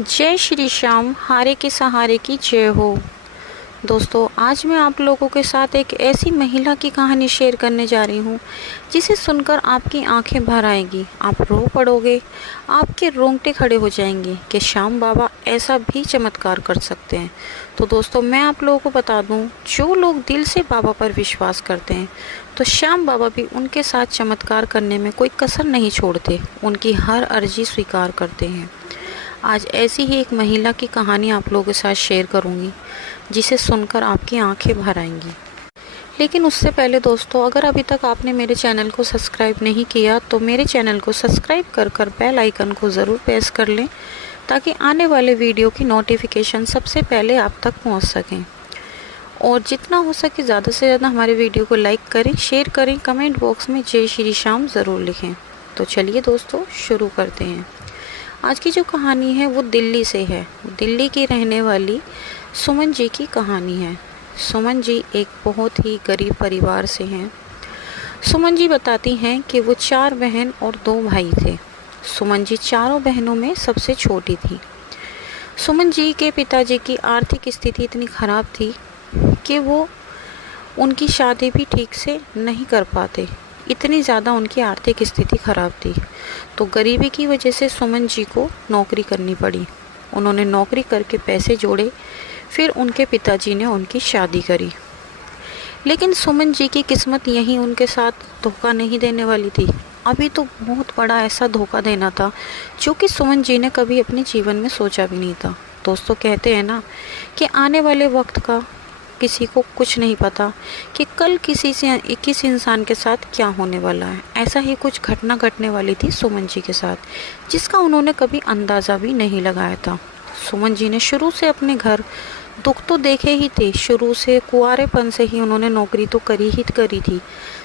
जय श्री श्याम, हारे के सहारे की जय हो। दोस्तों, आज मैं आप लोगों के साथ एक ऐसी महिला की कहानी शेयर करने जा रही हूँ जिसे सुनकर आपकी आंखें भर आएगी, आप रो पड़ोगे, आपके रोंगटे खड़े हो जाएंगे कि श्याम बाबा ऐसा भी चमत्कार कर सकते हैं। तो दोस्तों, मैं आप लोगों को बता दूँ, जो लोग दिल से बाबा पर विश्वास करते हैं तो श्याम बाबा भी उनके साथ चमत्कार करने में कोई कसर नहीं छोड़ते, उनकी हर अर्जी स्वीकार करते हैं। आज ऐसी ही एक महिला की कहानी आप लोगों के साथ शेयर करूंगी जिसे सुनकर आपकी आंखें भर आएंगी। लेकिन उससे पहले दोस्तों, अगर अभी तक आपने मेरे चैनल को सब्सक्राइब नहीं किया तो मेरे चैनल को सब्सक्राइब कर बेल आइकन को ज़रूर प्रेस कर लें ताकि आने वाले वीडियो की नोटिफिकेशन सबसे पहले आप तक पहुंच सकें। और जितना हो सके ज़्यादा से ज़्यादा हमारे वीडियो को लाइक करें, शेयर करें, कमेंट बॉक्स में जय श्री श्याम ज़रूर लिखें। तो चलिए दोस्तों, शुरू करते हैं। आज की जो कहानी है वो दिल्ली से है। दिल्ली की रहने वाली सुमन जी की कहानी है। सुमन जी एक बहुत ही गरीब परिवार से हैं। सुमन जी बताती हैं कि वो 4 बहन और 2 भाई थे। सुमन जी चारों बहनों में सबसे छोटी थी। सुमन जी के पिताजी की आर्थिक स्थिति इतनी ख़राब थी कि वो उनकी शादी भी ठीक से नहीं कर पाते, इतनी ज़्यादा उनकी आर्थिक स्थिति ख़राब थी। तो गरीबी की वजह से सुमन जी को नौकरी करनी पड़ी। उन्होंने नौकरी करके पैसे जोड़े, फिर उनके पिताजी ने उनकी शादी करी। लेकिन सुमन जी की किस्मत यहीं उनके साथ धोखा नहीं देने वाली थी। अभी तो बहुत बड़ा ऐसा धोखा देना था जो कि सुमन जी ने कभी अपने जीवन में सोचा भी नहीं था। दोस्तों, कहते हैं ना कि आने वाले वक्त का किसी को कुछ नहीं पता कि कल किस इंसान के साथ क्या होने वाला है। ऐसा ही कुछ घटना घटने वाली थी सुमन जी के साथ, जिसका उन्होंने कभी अंदाज़ा भी नहीं लगाया था। सुमन जी ने शुरू से अपने घर दुख तो देखे ही थे। शुरू से कुंवारेपन से ही उन्होंने नौकरी तो करी थी।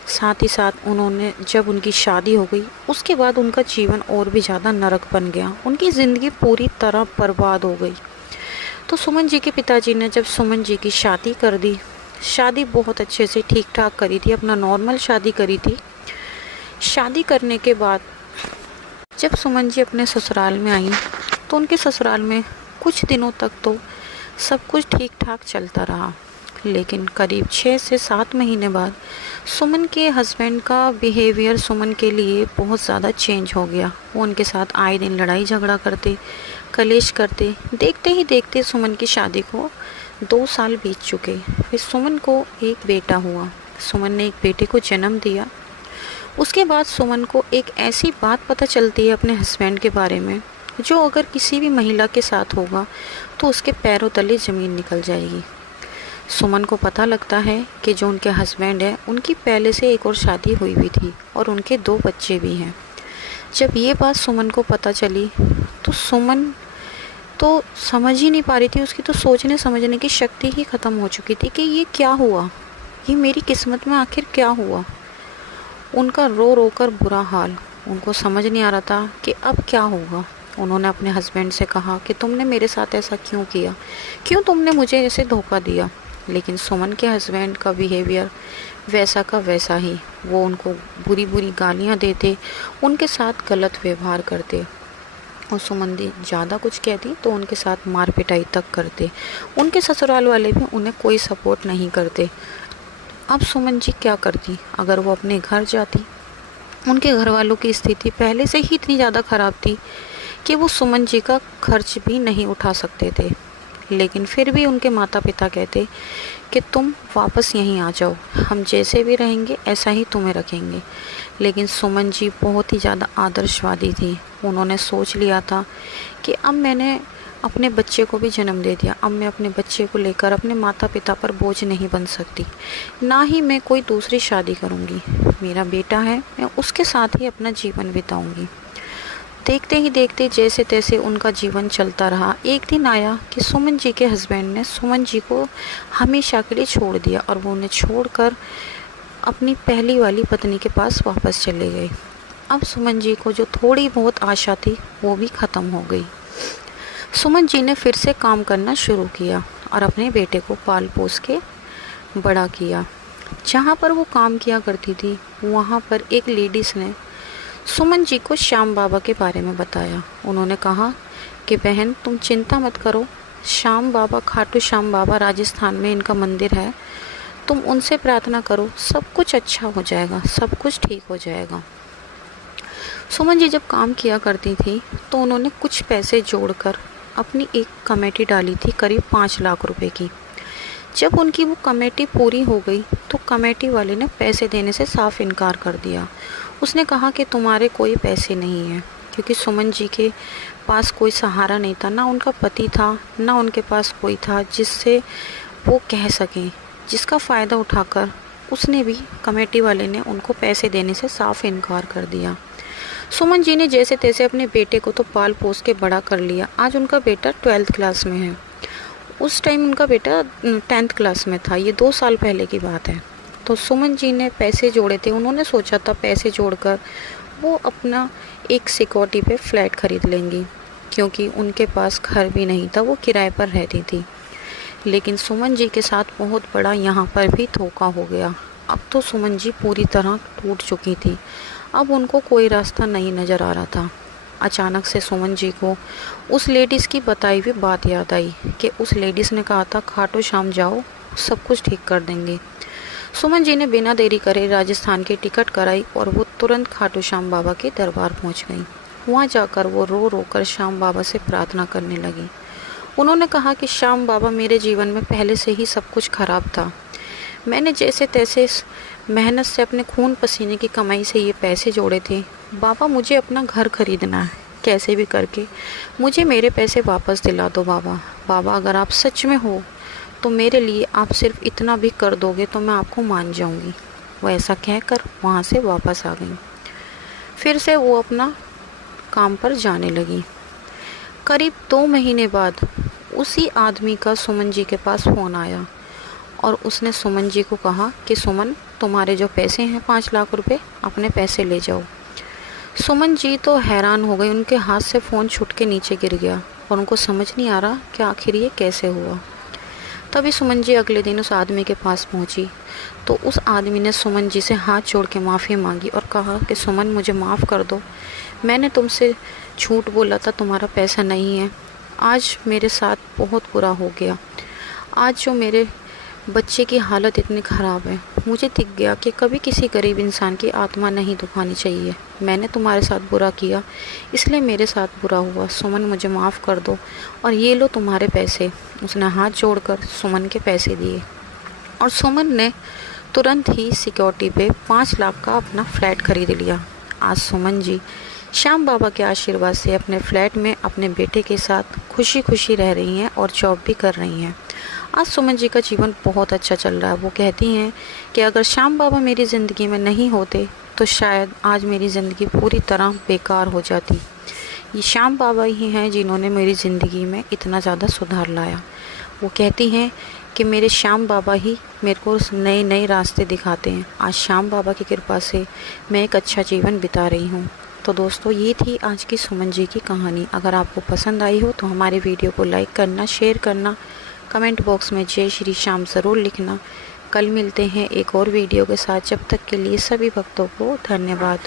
साथ ही साथ उन्होंने जब उनकी शादी हो गई उसके बाद उनका जीवन और भी ज़्यादा नरक बन गया। उनकी ज़िंदगी पूरी तरह बर्बाद हो गई। तो सुमन जी के पिताजी ने जब सुमन जी की शादी कर दी, शादी बहुत अच्छे से ठीक ठाक करी थी, अपना नॉर्मल शादी करी थी। शादी करने के बाद जब सुमन जी अपने ससुराल में आई तो उनके ससुराल में कुछ दिनों तक तो सब कुछ ठीक ठाक चलता रहा। लेकिन करीब 6 से 7 महीने बाद सुमन के हस्बैंड का बिहेवियर सुमन के लिए बहुत ज़्यादा चेंज हो गया। वो उनके साथ आए दिन लड़ाई झगड़ा करते, कलेश करते। देखते ही देखते सुमन की शादी को 2 साल बीत चुके। फिर सुमन को एक बेटा हुआ। सुमन ने एक बेटे को जन्म दिया। उसके बाद सुमन को एक ऐसी बात पता चलती है अपने हस्बैंड के बारे में जो अगर किसी भी महिला के साथ होगा तो उसके पैरों तले ज़मीन निकल जाएगी। सुमन को पता लगता है कि जो उनके हस्बैंड है उनकी पहले से एक और शादी हुई भी थी और उनके 2 बच्चे भी हैं। जब ये बात सुमन को पता चली तो सुमन तो समझ ही नहीं पा रही थी। उसकी तो सोचने समझने की शक्ति ही ख़त्म हो चुकी थी कि ये क्या हुआ, ये मेरी किस्मत में आखिर क्या हुआ। उनका रो रो कर बुरा हाल, उनको समझ नहीं आ रहा था कि अब क्या होगा। उन्होंने अपने हस्बैंड से कहा कि तुमने मेरे साथ ऐसा क्यों किया, क्यों तुमने मुझे ऐसे धोखा दिया। लेकिन सुमन के हस्बैंड का बिहेवियर वैसा का वैसा ही। वो उनको बुरी बुरी गालियाँ देते, उनके साथ गलत व्यवहार करते और सुमन दी ज़्यादा कुछ कहती तो उनके साथ मार पिटाई तक करते। उनके ससुराल वाले भी उन्हें कोई सपोर्ट नहीं करते। अब सुमन जी क्या करती? अगर वो अपने घर जाती, उनके घर वालों की स्थिति पहले से ही इतनी ज़्यादा ख़राब थी कि वो सुमन जी का खर्च भी नहीं उठा सकते थे। लेकिन फिर भी उनके माता पिता कहते कि तुम वापस यहीं आ जाओ, हम जैसे भी रहेंगे ऐसा ही तुम्हें रखेंगे। लेकिन सुमन जी बहुत ही ज़्यादा आदर्शवादी थी। उन्होंने सोच लिया था कि अब मैंने अपने बच्चे को भी जन्म दे दिया, अब मैं अपने बच्चे को लेकर अपने माता पिता पर बोझ नहीं बन सकती, ना ही मैं कोई दूसरी शादी करूँगी। मेरा बेटा है, मैं उसके साथ ही अपना जीवन बिताऊँगी। देखते ही देखते जैसे तैसे उनका जीवन चलता रहा। एक दिन आया कि सुमन जी के हस्बैंड ने सुमन जी को हमेशा के लिए छोड़ दिया और वो उन्हें छोड़कर अपनी पहली वाली पत्नी के पास वापस चले गए। अब सुमन जी को जो थोड़ी बहुत आशा थी वो भी ख़त्म हो गई। सुमन जी ने फिर से काम करना शुरू किया और अपने बेटे को पाल पोस के बड़ा किया। जहाँ पर वो काम किया करती थी वहाँ पर एक लेडीज़ ने सुमन जी को श्याम बाबा के बारे में बताया। उन्होंने कहा कि बहन तुम चिंता मत करो, श्याम बाबा, खाटू श्याम बाबा राजस्थान में इनका मंदिर है, तुम उनसे प्रार्थना करो, सब कुछ अच्छा हो जाएगा, सब कुछ ठीक हो जाएगा। सुमन जी जब काम किया करती थी तो उन्होंने कुछ पैसे जोड़कर अपनी एक कमेटी डाली थी करीब 5 लाख रुपए की। जब उनकी वो कमेटी पूरी हो गई तो कमेटी वाले ने पैसे देने से साफ इनकार कर दिया। उसने कहा कि तुम्हारे कोई पैसे नहीं हैं, क्योंकि सुमन जी के पास कोई सहारा नहीं था, ना उनका पति था, ना उनके पास कोई था जिससे वो कह सकें, जिसका फ़ायदा उठाकर उसने भी, कमेटी वाले ने उनको पैसे देने से साफ इनकार कर दिया। सुमन जी ने जैसे तैसे अपने बेटे को तो पाल पोस के बड़ा कर लिया। आज उनका बेटा 12th क्लास में है, उस टाइम उनका बेटा 10th क्लास में था। ये 2 साल पहले की बात है। तो सुमन जी ने पैसे जोड़े थे, उन्होंने सोचा था पैसे जोड़कर वो अपना एक सिक्योरिटी पे फ्लैट खरीद लेंगी, क्योंकि उनके पास घर भी नहीं था, वो किराए पर रहती थी। लेकिन सुमन जी के साथ बहुत बड़ा यहाँ पर भी धोखा हो गया। अब तो सुमन जी पूरी तरह टूट चुकी थी, अब उनको कोई रास्ता नहीं नज़र आ रहा था। अचानक से सुमन जी को उस लेडीज़ की बताई हुई बात याद आई कि उस लेडीज़ ने कहा था खाटू श्याम जाओ, सब कुछ ठीक कर देंगे। सुमन जी ने बिना देरी करे राजस्थान की टिकट कराई और वो तुरंत खाटू श्याम बाबा के दरबार पहुंच गई। वहां जाकर वो रो रो कर श्याम बाबा से प्रार्थना करने लगी। उन्होंने कहा कि श्याम बाबा, मेरे जीवन में पहले से ही सब कुछ खराब था, मैंने जैसे तैसे मेहनत से अपने खून पसीने की कमाई से ये पैसे जोड़े थे। बाबा, मुझे अपना घर खरीदना है, कैसे भी करके मुझे मेरे पैसे वापस दिला दो बाबा। बाबा, अगर आप सच में हो तो मेरे लिए आप सिर्फ इतना भी कर दोगे तो मैं आपको मान जाऊंगी। वो ऐसा कहकर वहाँ से वापस आ गई। फिर से वो अपना काम पर जाने लगी। करीब 2 महीने बाद उसी आदमी का सुमन जी के पास फ़ोन आया और उसने सुमन जी को कहा कि सुमन, तुम्हारे जो पैसे हैं 5 लाख रुपए, अपने पैसे ले जाओ। सुमन जी तो हैरान हो गई, उनके हाथ से फ़ोन छूट के नीचे गिर गया और उनको समझ नहीं आ रहा कि आखिर ये कैसे हुआ। तभी सुमन जी अगले दिन उस आदमी के पास पहुंची तो उस आदमी ने सुमन जी से हाथ जोड़ के माफ़ी मांगी और कहा कि सुमन, मुझे माफ़ कर दो, मैंने तुमसे झूठ बोला था, तुम्हारा पैसा नहीं है। आज मेरे साथ बहुत बुरा हो गया। आज जो मेरे बच्चे की हालत इतनी ख़राब है, मुझे दिख गया कि कभी किसी गरीब इंसान की आत्मा नहीं दुखानी चाहिए। मैंने तुम्हारे साथ बुरा किया, इसलिए मेरे साथ बुरा हुआ। सुमन, मुझे माफ़ कर दो और ये लो तुम्हारे पैसे। उसने हाथ जोड़कर सुमन के पैसे दिए और सुमन ने तुरंत ही सिक्योरिटी पे 5 लाख का अपना फ्लैट खरीद लिया। आज सुमन जी श्याम बाबा के आशीर्वाद से अपने फ्लैट में अपने बेटे के साथ खुशी खुशी रह रही हैं और जॉब भी कर रही हैं। आज सुमन जी का जीवन बहुत अच्छा चल रहा है। वो कहती हैं कि अगर श्याम बाबा मेरी ज़िंदगी में नहीं होते तो शायद आज मेरी ज़िंदगी पूरी तरह बेकार हो जाती। ये श्याम बाबा ही हैं जिन्होंने मेरी ज़िंदगी में इतना ज़्यादा सुधार लाया। वो कहती हैं कि मेरे श्याम बाबा ही मेरे को नए नए रास्ते दिखाते हैं। आज श्याम बाबा की कृपा से मैं एक अच्छा जीवन बिता रही हूँ। तो दोस्तों, ये थी आज की सुमन जी की कहानी। अगर आपको पसंद आई हो तो हमारे वीडियो को लाइक करना, शेयर करना, कमेंट बॉक्स में जय श्री श्याम ज़रूर लिखना। कल मिलते हैं एक और वीडियो के साथ। जब तक के लिए सभी भक्तों को धन्यवाद।